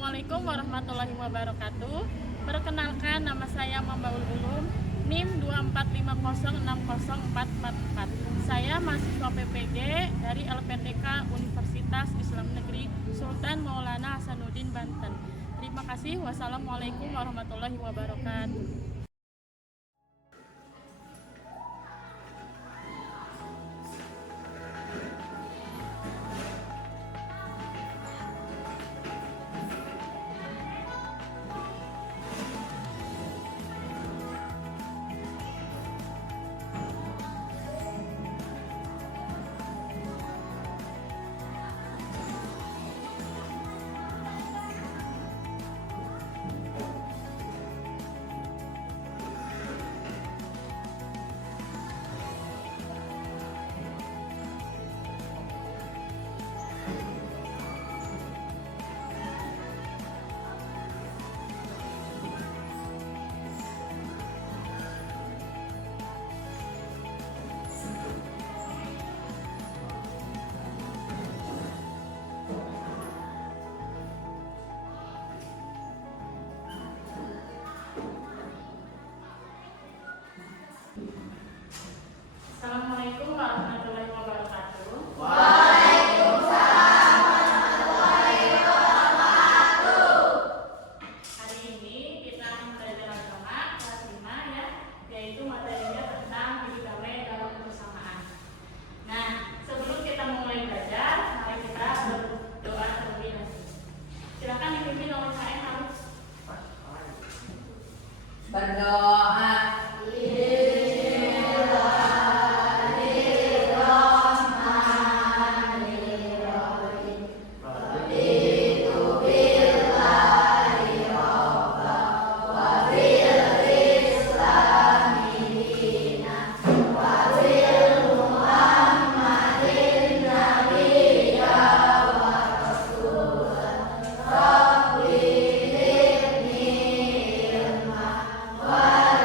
Assalamualaikum warahmatullahi wabarakatuh. Perkenalkan, nama saya Mambaul Ulum, NIM 245060444. Saya mahasiswa PPG dari LPTK Universitas Islam Negeri Sultan Maulana Hasanuddin Banten. Terima kasih. Wassalamualaikum warahmatullahi wabarakatuh. Assalamualaikum warahmatullahi wabarakatuh. Hari ini kita akan belajar agama kelas 5 ya, yaitu materinya tentang hidup damai dalam kebersamaan. Nah, sebelum kita mulai belajar, mari kita berdoa terlebih dahulu. Silakan dipimpin oleh saya harus berdoa. Wa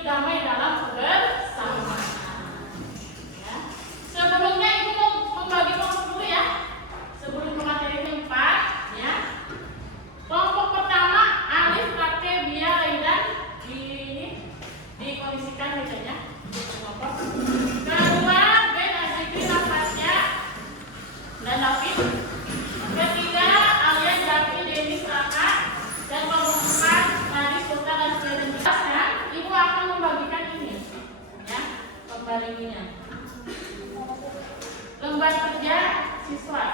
hidup damai dalam kebersamaan. Ya. Sebelumnya Ibu mau membagi kelompok dulu ya. Sebelum ke materi keempat, ya. Kelompok pertama alif, kakek, bia, dan dikondisikan mejanya. Kelompok kedua B, Nazikri, Nafasya, dan David. Ketiga Alia, Jaki, Denis, Raka, dan kelompok empat Nadi, Sultan, dan seterusnya. Ibu akan membagikan ini, ya, pembagiannya. Lembar kerja siswa.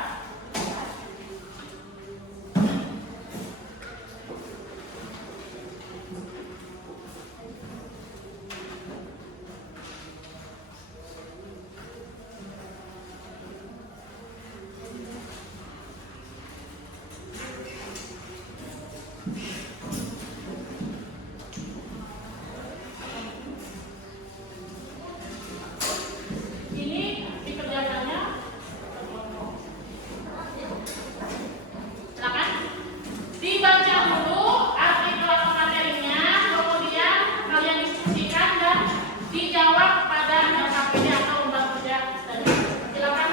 Ini dikerjakannya. Silakan dibaca dulu artikel atau materinya, kemudian kalian diskusikan dan dijawab pada KPD atau lembar kerja tadi. Silakan.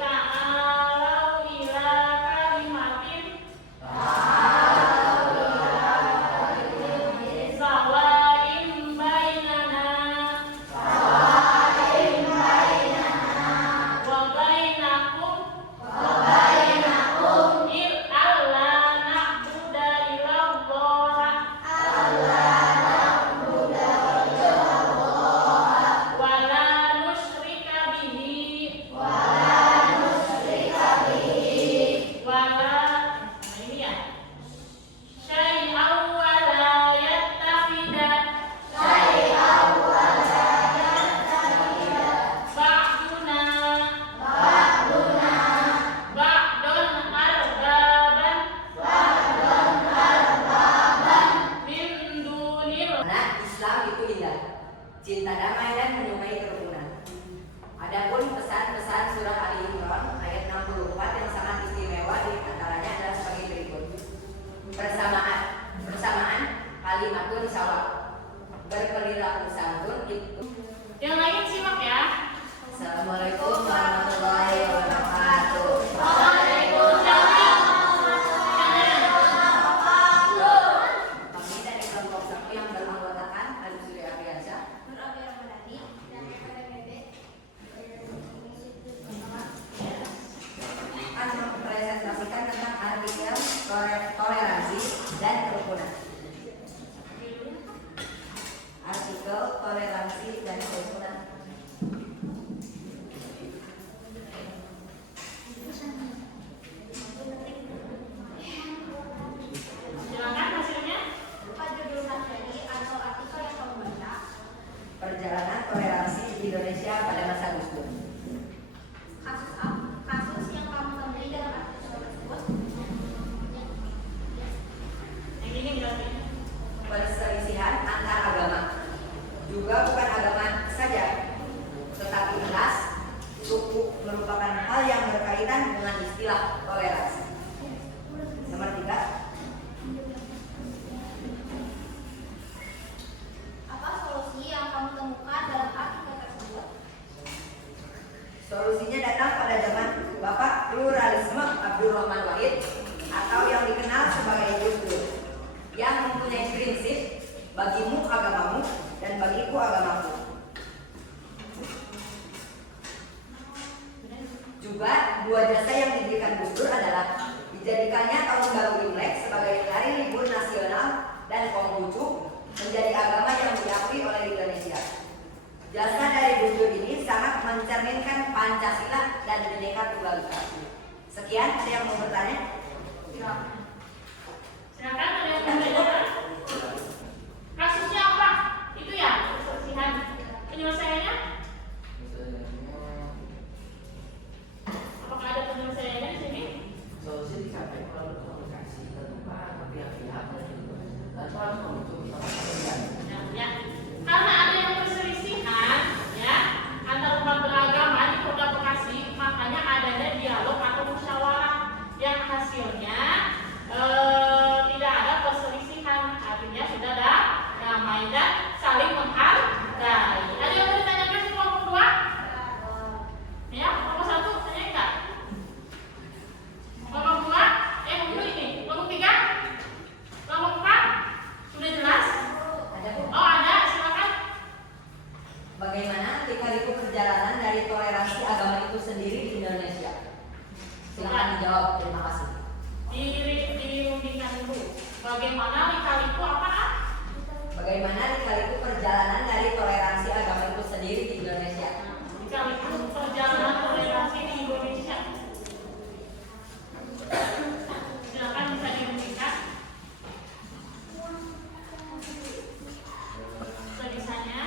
Ta'alau ila kalimatin sawain bainana wa bainakum il alla na'budu illallah wa la nusyrika bihi wa la ini ya syai'an wa la yattakhidha ba'duna ba'dun arbaban min dunil. Karena Islam itu indah, cinta damai dan menyukai kerukunan. Adapun pesan-pesan surah Ali Imran ayat 64 yang sangat istimewa di antaranya adalah sebagai berikut. Bersamaan kalimatun sawa. Berperilaku santun itu. Yang lain simak ya. Assalamualaikum warahmatullahi wabarakatuh. Kami dari kelompok 1 yang beranggotakan Alif Suri Afriansyah, akan mempresentasikan tentang artikel toleransi dan kerukunan. Artikel toleransi dan kerukunan. Silakan hasilnya. Perjalanan toleransi di Indonesia pada masa Gus Dur. Kasus yang kamu temui dalam artikel tersebut. Yang ini berarti Perselisihan antar agama, juga bukan agama saja, tetapi ras, suku merupakan hal yang berkaitan dengan istilah toleransi. Nomor 3, Apa solusi yang kamu temukan dalam artikel tersebut? solusinya datang pada zaman Bapak Pluralisme Abdurrahman Wahid atau yang dikenal sebagai Gus Dur, yang mempunyai prinsip bagimu agamamu dan bagiku agamaku. Juga dua jasa yang diberikan Gus Dur adalah dijadikannya tahun baru Imlek sebagai hari libur nasional dan Konghucu menjadi agama yang diakui oleh Indonesia. Jasa dari Gus Dur ini sangat mencerminkan Pancasila dan Bhinneka Tunggal Ika. Sekian, ada yang mau bertanya? silakan ada yang mau belajar. Kasusnya apa? Itu ya. Bagaimana lika-liku apa? Bagaimana lika-liku perjalanan dari toleransi agama itu sendiri di Indonesia? Lika-liku perjalanan toleransi di Indonesia. Silakan bisa diberikan. Sebisanya.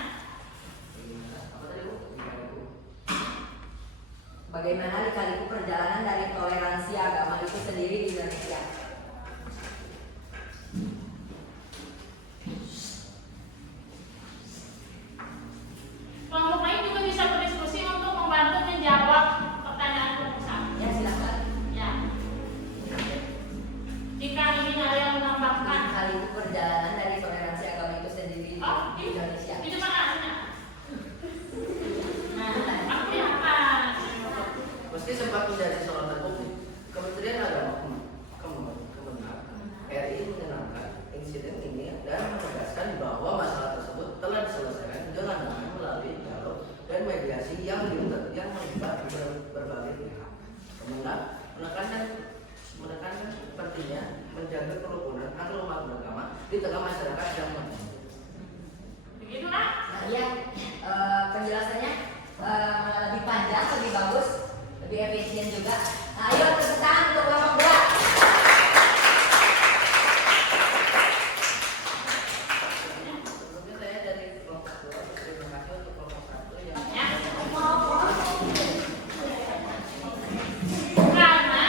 Bagaimana lika-liku perjalanan dari toleransi agama itu sendiri di Indonesia? Kelompok lain juga bisa berdiskusi untuk membantu menjawab pertanyaan perusahaan. Ya, silakan. Ya. Jika ingin ada yang menambahkan. Lika-liku perjalanan dari toleransi agama itu sendiri di Oh, Indonesia. di depan aslinya. Nah, aku yang akan. Meski sempat menjadi sorotan publik, Kementerian Agama Kemenag RI menyenangkan insiden ini dan menegaskan bahwa masalah tersebut telah diselesaikan dengan baik melalui dialog dan mediasi yang melibat berbagai pihak. Kemenag menekankan pentingnya menjaga kerukunan antar umat beragama di tengah masyarakat yang majemuk. Begitulah. Nah, ya, penjelasannya malah lebih panjang, lebih bagus, lebih efisien juga. Nah, ayo tepuk tangan untuk kelompok gerak. Sebelumnya saya dari kelompok 2 berterima kasih untuk kelompok 1 yang Ya. Karena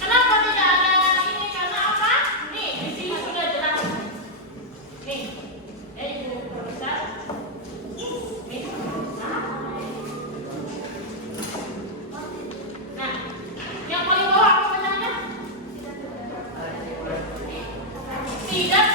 kenapa tidak ada ini? Karena apa? Nih, di sini sudah jelas. Nih, ya Ibu Profesor. Nih. Nah, yang paling bawah apa bacanya? Tidak